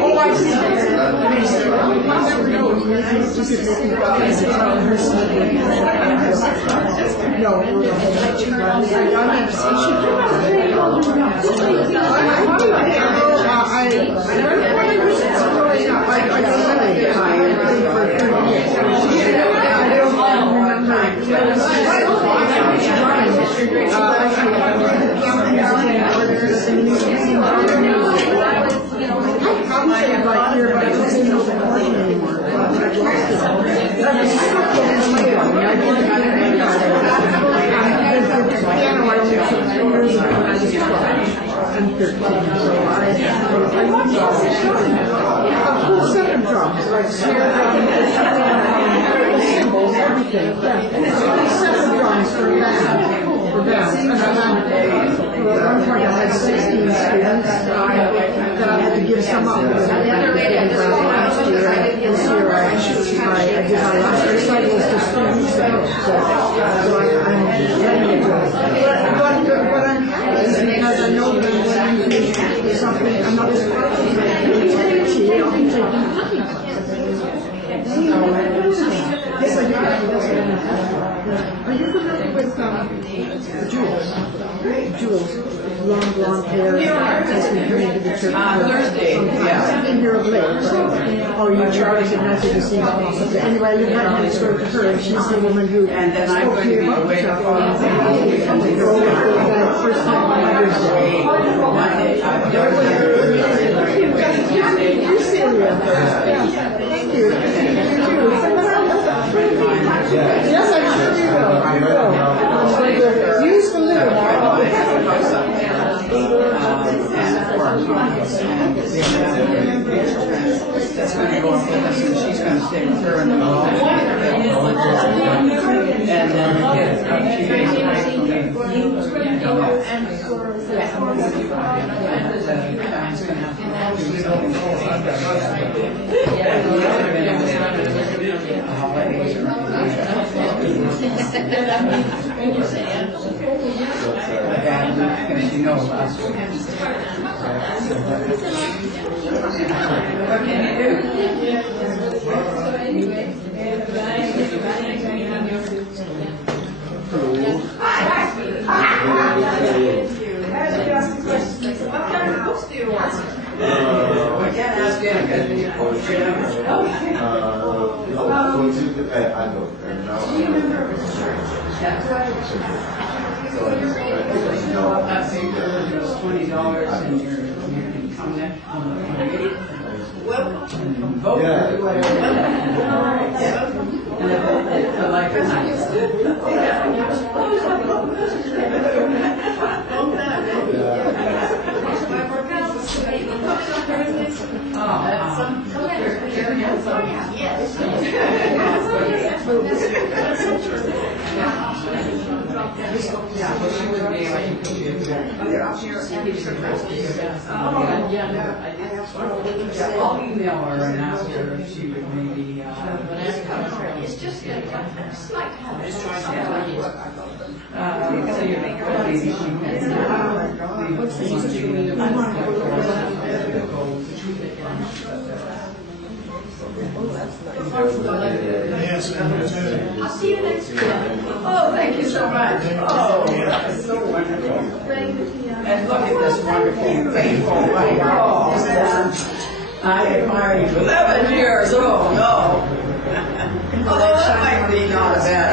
Oh, I see. Some up because I last year. This year I did my last recitals just 3 weeks ago. So I'm ready to go. But I'm happy because I know that I'm going to do something, another part of my activity. I'll be taking cooking classes. Yes, I do. Are you familiar with Jules? Long blonde hair has been coming to the church Thursday. I've been here of late. Oh, you Charlie's at nothing to see. Anyway, I live right next door to her, and she's the woman who spoke to me about the church. First time on Thursday. You're serious. Thank you. Yes, I sure will. Use the little. That's going to go up with us, and she's going to stay with her. And because you know last week. What can you do? So anyway, what kind of books do you want? I can't ask you anything. I don't. And now I think there's $20 and you can come next on the 28th. Welcome. Vote for whatever. And I like I'll email her and ask her if she would maybe, It's just like so you're maybe she Yes, I'll see you next week. Oh, thank you so much. Oh, that's so wonderful. And look at this wonderful, faithful wife. Oh, I admire you. 11 years. Oh, no. Oh, that might be not a bad